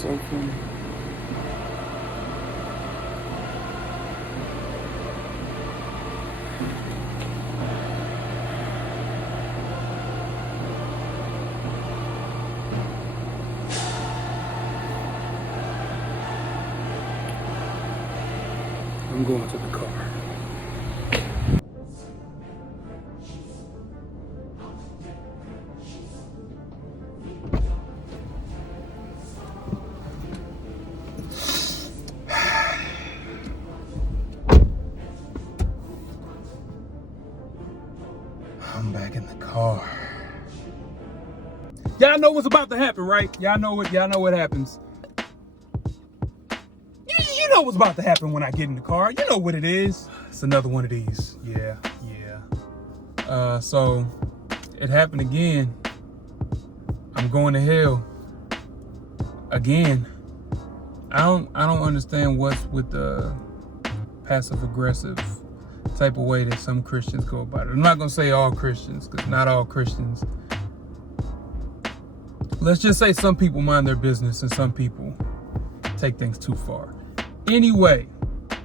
so funny. I'm going to the car. I'm back in the car. Y'all know what's about to happen, right? Y'all know what happens. You know what's about to happen when I get in the car. You know what it is. It's another one of these. Yeah. So it happened again. I'm going to hell again. I don't understand what's with the passive aggressive type of way that some Christians go about it. I'm not gonna say all Christians, because not all Christians. Let's just say some people mind their business and some people take things too far. Anyway,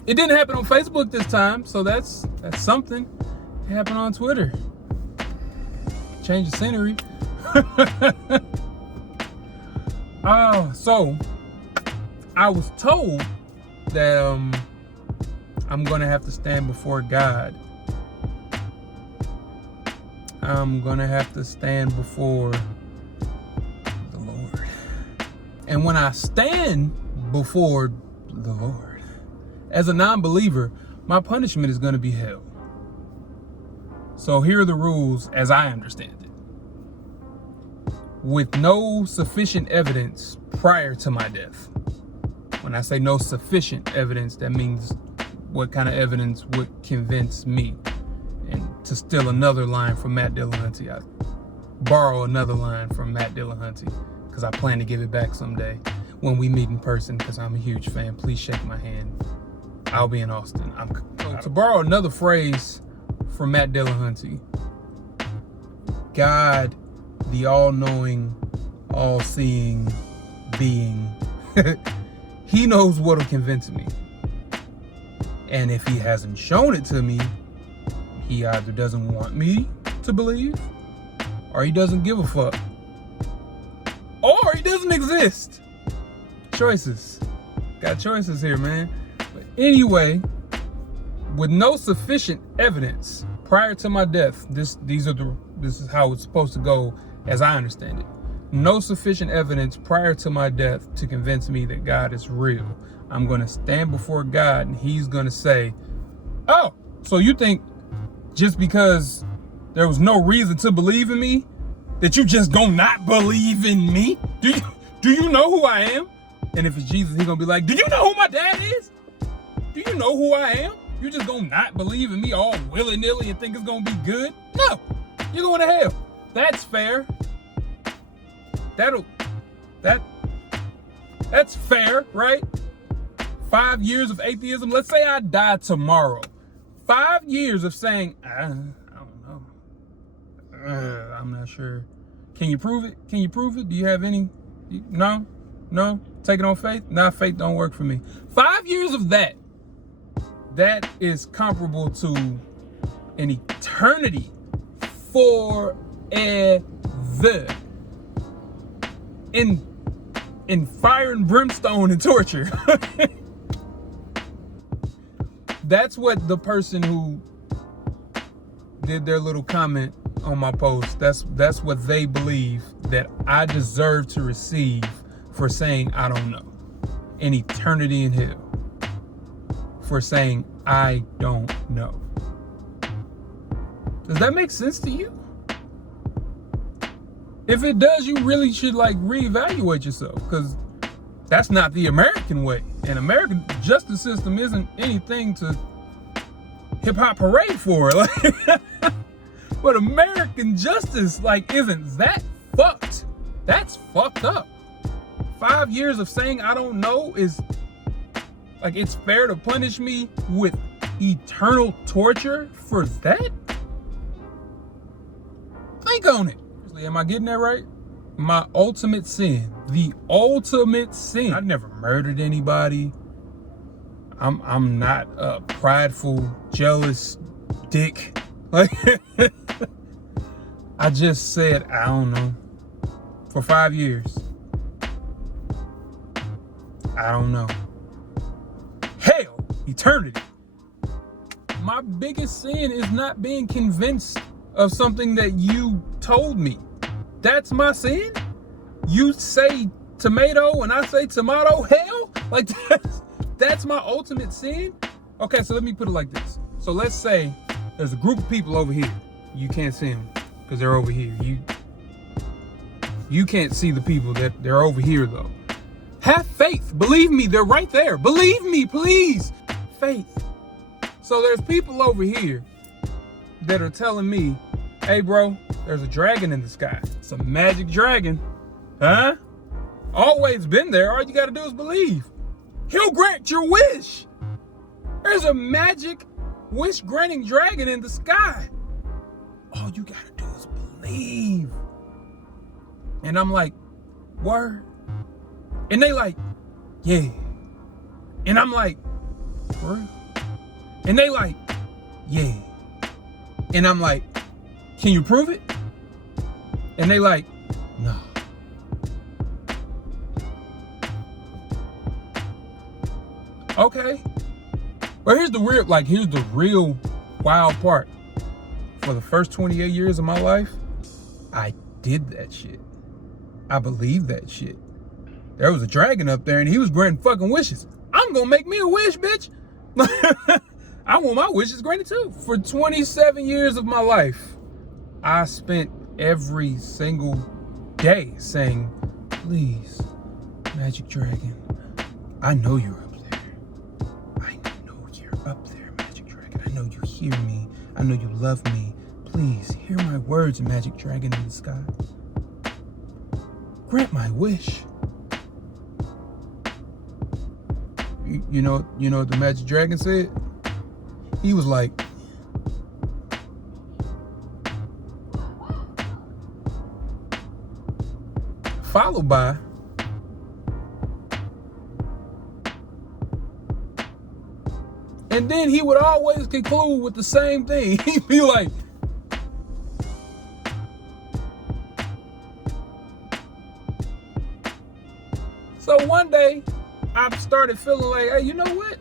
it didn't happen on Facebook this time, so that's something. It happened on Twitter. Change the scenery. So I was told that I'm gonna have to stand before God. I'm gonna have to stand before the Lord. And when I stand before the Lord, as a non-believer, my punishment is gonna be hell. So here are the rules as I understand it. With no sufficient evidence prior to my death. When I say no sufficient evidence, that means what kind of evidence would convince me. And to steal another line from Matt Dillahunty, I borrow another line from Matt Dillahunty because I plan to give it back someday when we meet in person, because I'm a huge fan. Please shake my hand. I'll be in Austin. To borrow another phrase from Matt Dillahunty, God, the all-knowing, all-seeing being, he knows what'll convince me. And if he hasn't shown it to me, he either doesn't want me to believe, or he doesn't give a fuck, or he doesn't exist. Choices. Got choices here, man. But anyway, with no sufficient evidence prior to my death, this is how it's supposed to go as I understand it. No sufficient evidence prior to my death to convince me that God is real. I'm going to stand before God and he's going to say, oh, so you think just because there was no reason to believe in me, that you just gonna not believe in me? Do you know who I am? And if it's Jesus, he's gonna be like, do you know who my dad is? Do you know who I am? You just gonna not believe in me all willy-nilly and think it's gonna be good? No, you're going to hell. That's fair. That's fair, right? 5 years of atheism. Let's say I die tomorrow. 5 years of saying, I don't know. I'm not sure. Can you prove it? Do you have any? No? Take it on faith? Nah, faith don't work for me. 5 years of that. That is comparable to an eternity forever in fire and brimstone and torture. That's what the person who did their little comment on my post, that's what they believe that I deserve to receive for saying I don't know. An eternity in hell for saying I don't know. Does that make sense to you? If it does, you really should reevaluate yourself, because that's not the American way. And American justice system isn't anything to hip hop parade for. But American justice isn't that fucked. That's fucked up. 5 years of saying I don't know is it's fair to punish me with eternal torture for that? Think on it. Am I getting that right? my ultimate sin, the ultimate sin. I never murdered anybody. I'm not a prideful, jealous dick. Like, I just said, I don't know, for 5 years. I don't know. Hell, eternity. My biggest sin is not being convinced of something that you told me. That's my sin? You say tomato and I say tomato? Hell? Like, that's my ultimate sin? Okay, so let me put it like this. So let's say there's a group of people over here. You can't see them because they're over here. You can't see the people that they're over here though. Have faith. Believe me, they're right there. Believe me, please. Faith. So there's people over here that are telling me, hey bro, there's a dragon in the sky. It's a magic dragon. Huh? Always been there. All you gotta do is believe. He'll grant your wish. There's a magic wish granting dragon in the sky. All you gotta do is believe. And I'm like, word? And they like, yeah. And I'm like, for real? And they like, yeah. And I'm like, can you prove it? And they like, no. Okay. But here's the real wild part. For the first 28 years of my life, I did that shit. I believed that shit. There was a dragon up there and he was granting fucking wishes. I'm gonna make me a wish, bitch. I want my wishes granted too. For 27 years of my life, I spent every single day saying, please, magic dragon, I know you're up there. I know you're up there, magic dragon. I know you hear me. I know you love me. Please hear my words, magic dragon in the sky. Grant my wish. You know what the magic dragon said? He was like, followed by, and then he would always conclude with the same thing. He'd be like, so one day I started feeling like, hey, you know what?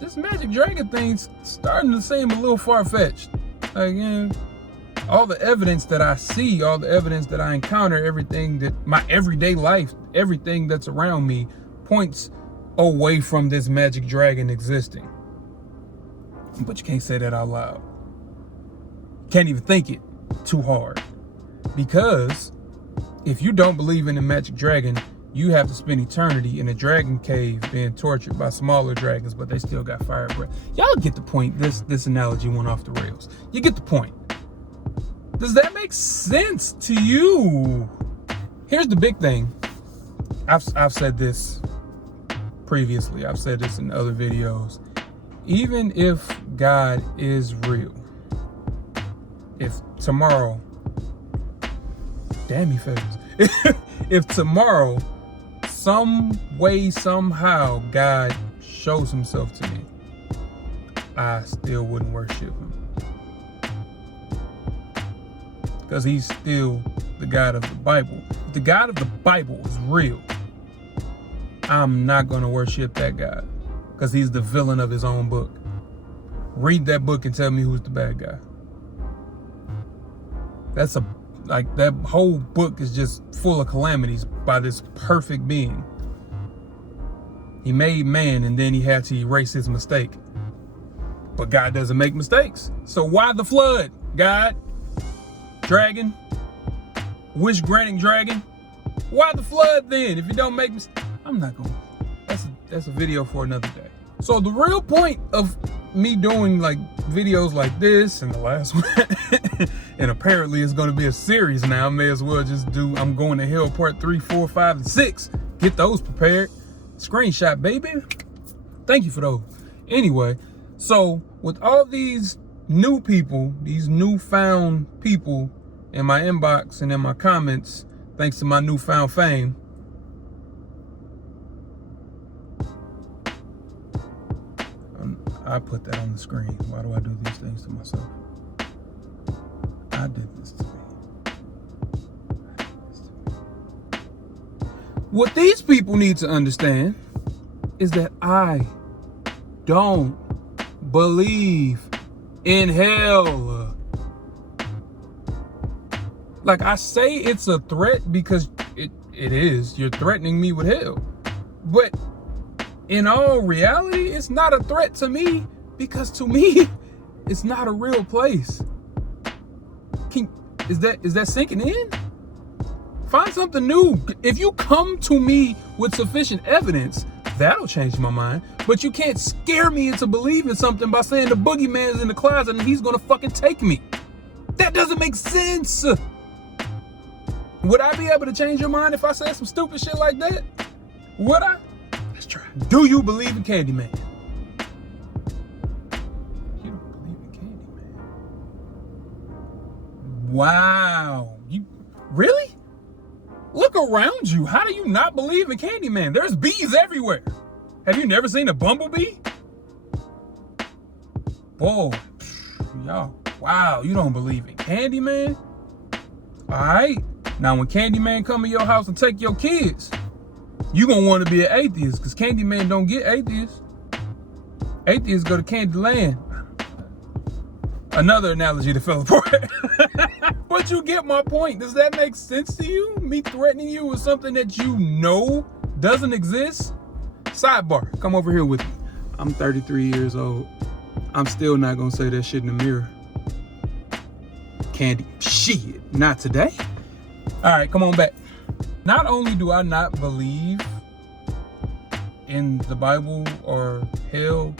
This magic dragon thing's starting to seem a little far-fetched. Like, all the evidence that I see, all the evidence that I encounter, everything that my everyday life, everything that's around me points away from this magic dragon existing. But you can't say that out loud. Can't even think it too hard. Because if you don't believe in the magic dragon, you have to spend eternity in a dragon cave being tortured by smaller dragons, but they still got fire breath. Y'all get the point. This analogy went off the rails. You get the point. Does that make sense to you? Here's the big thing. I've said this previously. I've said this in other videos. Even if God is real, if tomorrow, damn, he fails. If tomorrow, some way, somehow, God shows himself to me, I still wouldn't worship him. Because he's still the God of the Bible. If the God of the Bible is real, I'm not going to worship that God. Because he's the villain of his own book. Read that book and tell me who's the bad guy. That whole book is just full of calamities by this perfect being. He made man and then he had to erase his mistake. But God doesn't make mistakes. So why the flood, God? Dragon? Wish granting dragon? Why the flood then if you don't make mistakes? I'm not going to. That's a video for another day. So the real point of me doing like videos like this and the last one, and apparently it's going to be a series now. I may as well just do I'm Going to Hell part 3, 4, 5, and 6. Get those prepared. Screenshot, baby. Thank you for those. Anyway, so with all these new people, these newfound people in my inbox and in my comments, thanks to my newfound fame. I put that on the screen. Why do I do these things to myself? I did this to me. What these people need to understand is that I don't believe in hell. Like, I say it's a threat because it is. You're threatening me with hell. But in all reality, it's not a threat to me because to me, it's not a real place. Is that sinking in? Find something new. If you come to me with sufficient evidence, that'll change my mind. But you can't scare me into believing something by saying the boogeyman's in the closet and he's gonna fucking take me. That doesn't make sense. Would I be able to change your mind if I said some stupid shit like that? Would I? Let's try. Do you believe in Candyman? You don't believe in Candyman. Wow. You really? Look around you. How do you not believe in Candyman? There's bees everywhere. Have you never seen a bumblebee? Boy, y'all. Wow, you don't believe in Candyman? All right. Now, when Candyman come to your house and take your kids, you gonna want to be an atheist, because Candyman don't get atheists. Atheists go to Candyland. Another analogy that fell apart. But you get my point. Does that make sense to you? Me threatening you with something that you know doesn't exist? Sidebar, come over here with me. I'm 33 years old. I'm still not gonna say that shit in the mirror. Candy, shit, not today. All right, come on back. Not only do I not believe in the Bible or hell,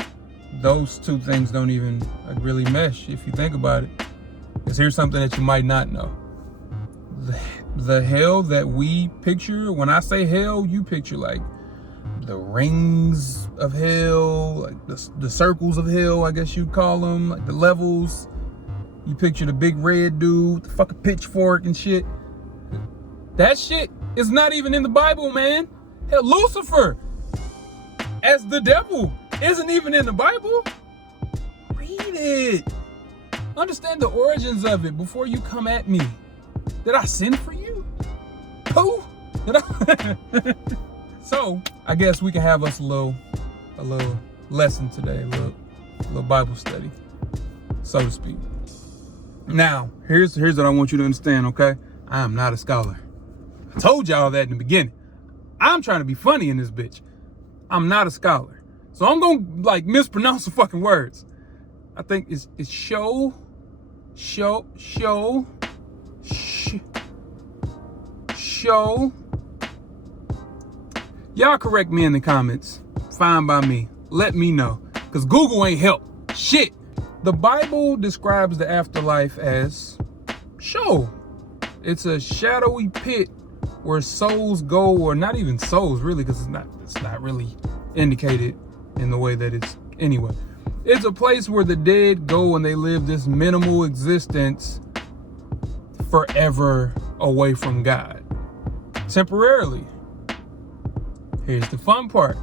those two things don't even really mesh if you think about it. Because here's something that you might not know. The hell that we picture, when I say hell, you picture like the rings of hell, like the circles of hell, I guess you'd call them, like the levels. You picture the big red dude, the fucking pitchfork and shit. That shit is not even in the Bible, man. Hell, Lucifer as the devil isn't even in the Bible. Read it. Understand the origins of it before you come at me. Did I sin for you? Pooh? Did I? So, I guess we can have us a little lesson today, a little Bible study, so to speak. Now, here's what I want you to understand, okay? I am not a scholar. I told y'all that in the beginning. I'm trying to be funny in this bitch. I'm not a scholar. So I'm gonna like mispronounce the fucking words. I think it's show. Y'all correct me in the comments. Fine by me. Let me know. Cause Google ain't help. Shit. The Bible describes the afterlife as show. It's a shadowy pit where souls go, or not even souls really, because it's not really indicated in the way that it's anyway. It's a place where the dead go and they live this minimal existence forever away from God. Temporarily. Here's the fun part.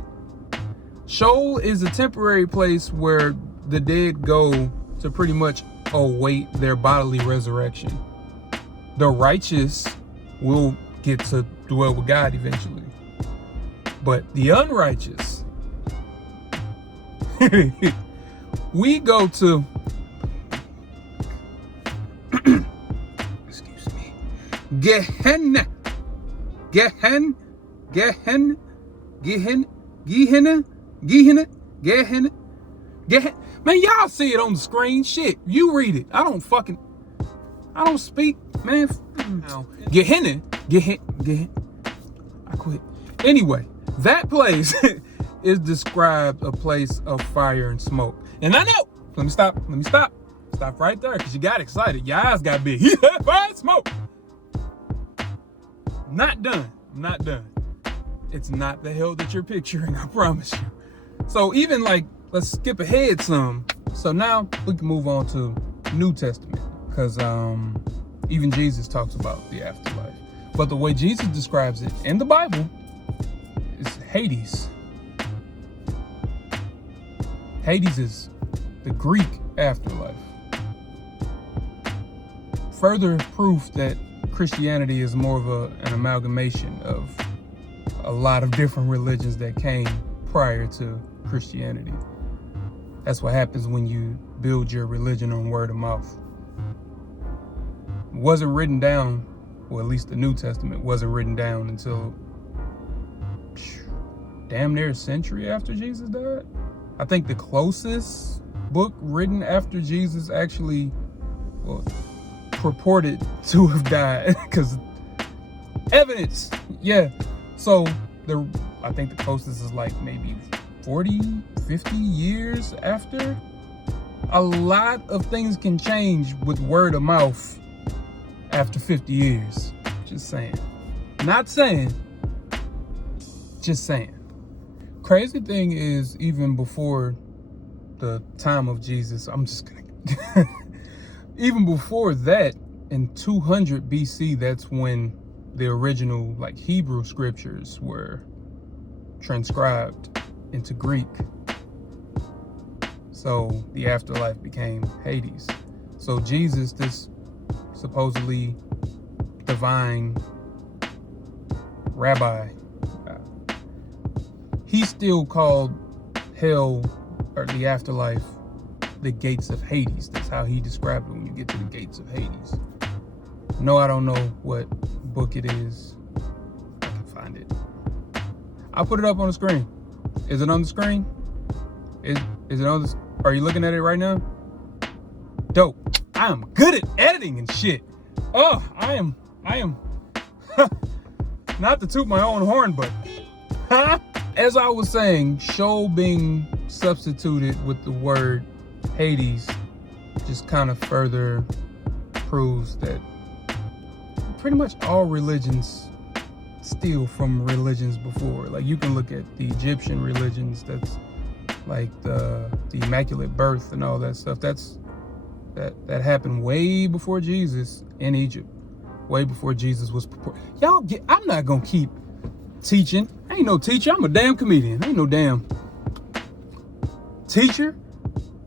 Sheol is a temporary place where the dead go to pretty much await their bodily resurrection. The righteous will get to dwell with God eventually. But the unrighteous, we go to, excuse me, Gehenna. Man, y'all see it on the screen. Shit, you read it. I don't speak, man. Gehenna. I quit. Anyway, that place is described a place of fire and smoke. And I know, let me stop. Stop right there, because you got excited. Your eyes got big. Fire and smoke. I'm not done. It's not the hell that you're picturing, I promise you. So even like, let's skip ahead some. So now we can move on to New Testament. Because Even Jesus talks about the afterlife. But the way Jesus describes it in the Bible is Hades. Hades is the Greek afterlife. Further proof that Christianity is more of an amalgamation of a lot of different religions that came prior to Christianity. That's what happens when you build your religion on word of mouth. It wasn't written down, or at least the New Testament wasn't written down until damn near a century after Jesus died. I think the closest book written after Jesus actually purported to have died, because evidence, yeah. So I think the closest is like maybe 40, 50 years after. A lot of things can change with word of mouth after 50 years. Just saying. Not saying, just saying. Crazy thing is, even before the time of Jesus, even before that, in 200 BC, that's when the original Hebrew scriptures were transcribed into Greek. So the afterlife became Hades. So Jesus, this supposedly divine rabbi, he still called hell, or the afterlife, the gates of Hades. That's how he described it when you get to the gates of Hades. No, I don't know what book it is. I can find it. I'll put it up on the screen. Is it on the screen? Is it on the... Are you looking at it right now? Dope. I am good at editing and shit. Oh, I am not to toot my own horn, but as I was saying, Sheol being substituted with the word Hades just kind of further proves that pretty much all religions steal from religions before. Like, you can look at the Egyptian religions, that's like the Immaculate Birth and all that stuff. That happened way before Jesus in Egypt, way before Jesus was I'm not gonna keep teaching. I ain't no teacher. I'm a damn comedian. I ain't no damn teacher.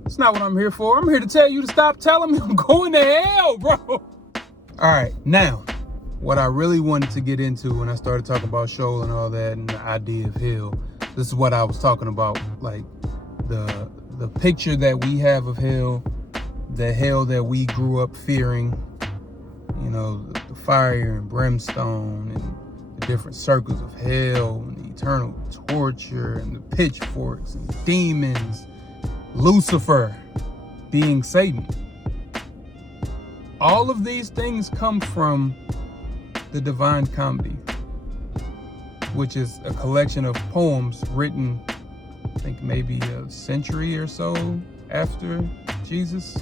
That's not what I'm here for. I'm here to tell you to stop telling me I'm going to hell, bro. All right, now, what I really wanted to get into when I started talking about Sheol and all that and the idea of hell, this is what I was talking about, like the picture that we have of hell, the hell that we grew up fearing, you know, the fire and brimstone and the different circles of hell and the eternal torture and the pitchforks and demons, Lucifer being Satan. All of these things come from the Divine Comedy, which is a collection of poems written, I think maybe a century or so after Jesus.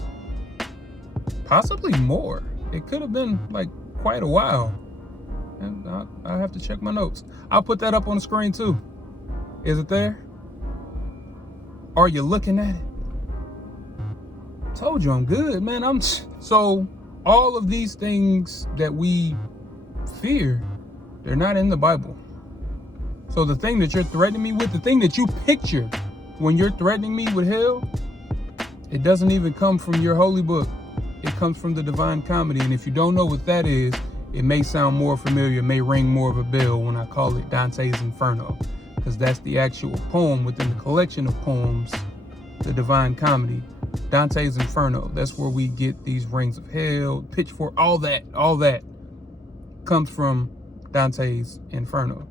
Possibly more. It could have been like quite a while. And I have to check my notes. I'll put that up on the screen too. Is it there? Are you looking at it? Told you I'm good, man. So all of these things that we fear, they're not in the Bible. So the thing that you're threatening me with, the thing that you picture when you're threatening me with hell, it doesn't even come from your holy book. It comes from the Divine Comedy. And if you don't know what that is, it may sound more familiar, may ring more of a bell when I call it Dante's Inferno, because that's the actual poem within the collection of poems, the Divine Comedy, Dante's Inferno. That's where we get these rings of hell, pitchfork, all that comes from Dante's Inferno.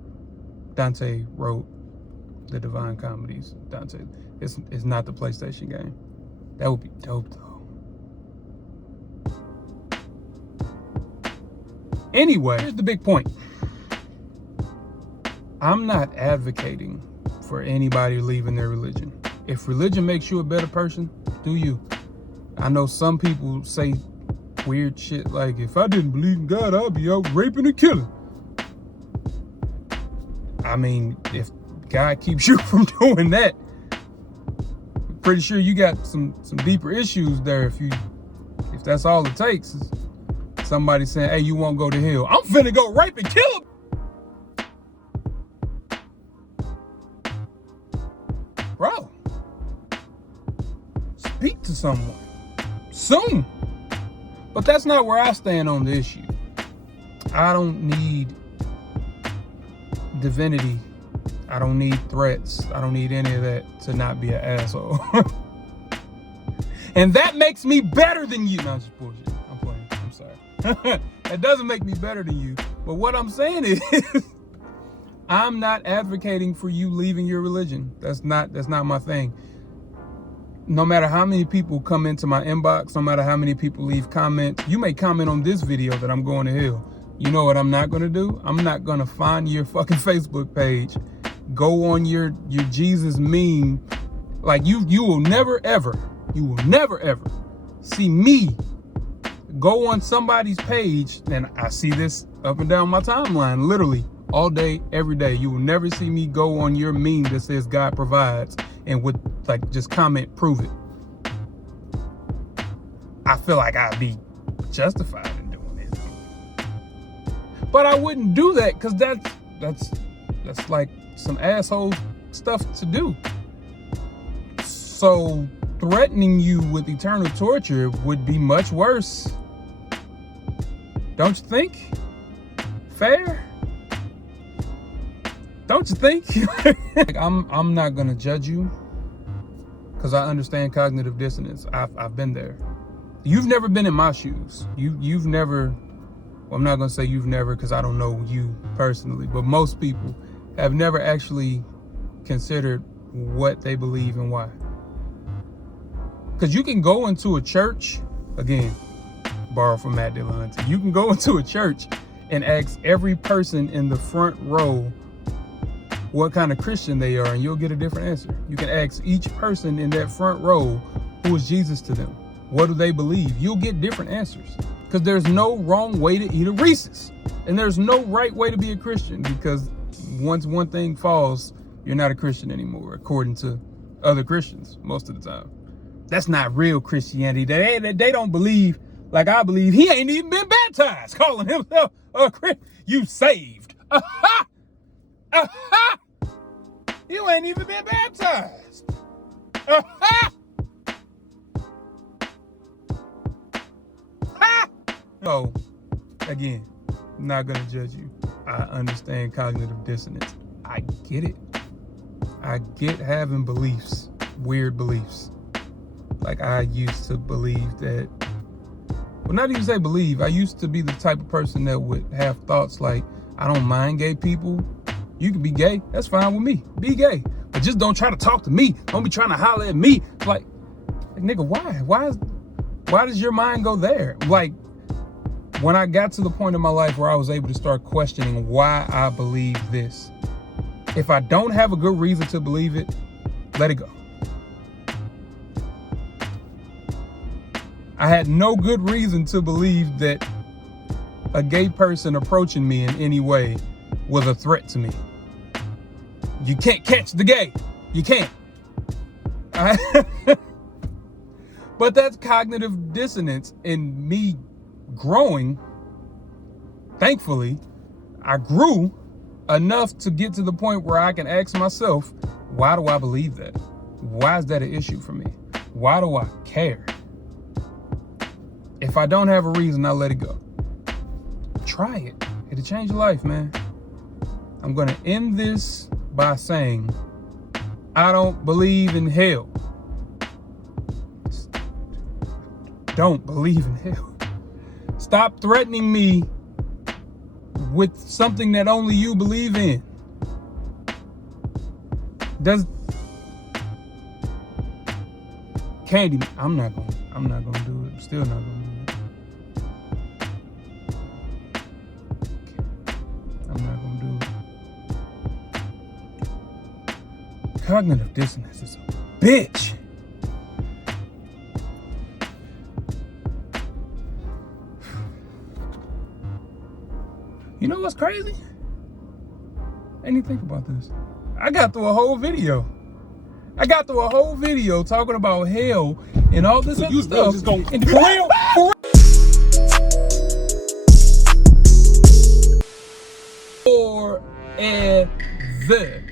Dante wrote the Divine Comedies. Dante, it's not the PlayStation game. That would be dope though. Anyway, here's the big point. I'm not advocating for anybody leaving their religion. If religion makes you a better person, do you. I know some people say weird shit like, if I didn't believe in God, I'd be out raping and killing. I mean, if God keeps you from doing that, I'm pretty sure you got some deeper issues there. If that's all it takes is somebody saying, hey, you won't go to hell. I'm finna go rape and kill him. Bro, speak to someone soon. But that's not where I stand on the issue. I don't need divinity. I don't need threats. I don't need any of that to not be an asshole. And that makes me better than you. No, it's just bullshit. I'm playing. I'm sorry. That doesn't make me better than you. But what I'm saying is, I'm not advocating for you leaving your religion. That's not my thing. No matter how many people come into my inbox, no matter how many people leave comments, you may comment on this video that I'm going to hell. You know what I'm not going to do? I'm not going to find your fucking Facebook page, go on your Jesus meme. Like you will never ever see me go on somebody's page, and I see this up and down my timeline, literally all day, every day. You will never see me go on your meme that says God provides and would like just comment, prove it. I feel like I'd be justified in doing it. But I wouldn't do that because that's like some asshole stuff to do. So threatening you with eternal torture would be much worse. Don't you think? Fair? Don't you think? Like, I'm not gonna judge you because I understand cognitive dissonance. I've been there. You've never been in my shoes. You've never, well, I'm not gonna say you've never because I don't know you personally, but most people have never actually considered what they believe and why. Because you can go into a church, again, borrow from Matt Dillon, you can go into a church and ask every person in the front row what kind of Christian they are, and you'll get a different answer. You can ask each person in that front row, who is Jesus to them? What do they believe? You'll get different answers. Because there's no wrong way to eat a Reese's. And there's no right way to be a Christian, because once one thing falls, you're not a Christian anymore, according to other Christians most of the time. That's not real Christianity. They don't believe like I believe. He ain't even been baptized, calling himself a Christian. You saved. Aha! Aha! You ain't even been baptized. Aha! Ha! So, again, I'm not gonna judge you. I understand cognitive dissonance. I get it. I get having beliefs, weird beliefs. Like I used to believe that, well, not even say believe, I used to be the type of person that would have thoughts like, I don't mind gay people. You can be gay, that's fine with me. Be gay. But just don't try to talk to me. Don't be trying to holler at me. Like nigga, why? Why does your mind go there? Like, when I got to the point in my life where I was able to start questioning why I believe this, if I don't have a good reason to believe it, let it go. I had no good reason to believe that a gay person approaching me in any way was a threat to me. You can't catch the gay. You can't. But that's cognitive dissonance in me growing. Thankfully, I grew enough to get to the point where I can ask myself, why do I believe that? Why is that an issue for me? Why do I care? If I don't have a reason, I'll let it go. Try it. It'll change your life, man. I'm going to end this by saying, I don't believe in hell. Don't believe in hell. Stop threatening me with something that only you believe in. Candy, I'm not gonna do it. I'm still not gonna do it. I'm not gonna do it. Cognitive dissonance is a bitch. You know what's crazy? I didn't even think about this. I got through a whole video. Talking about hell and all this other stuff. For real? ever.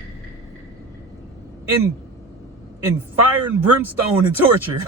In fire and brimstone and torture.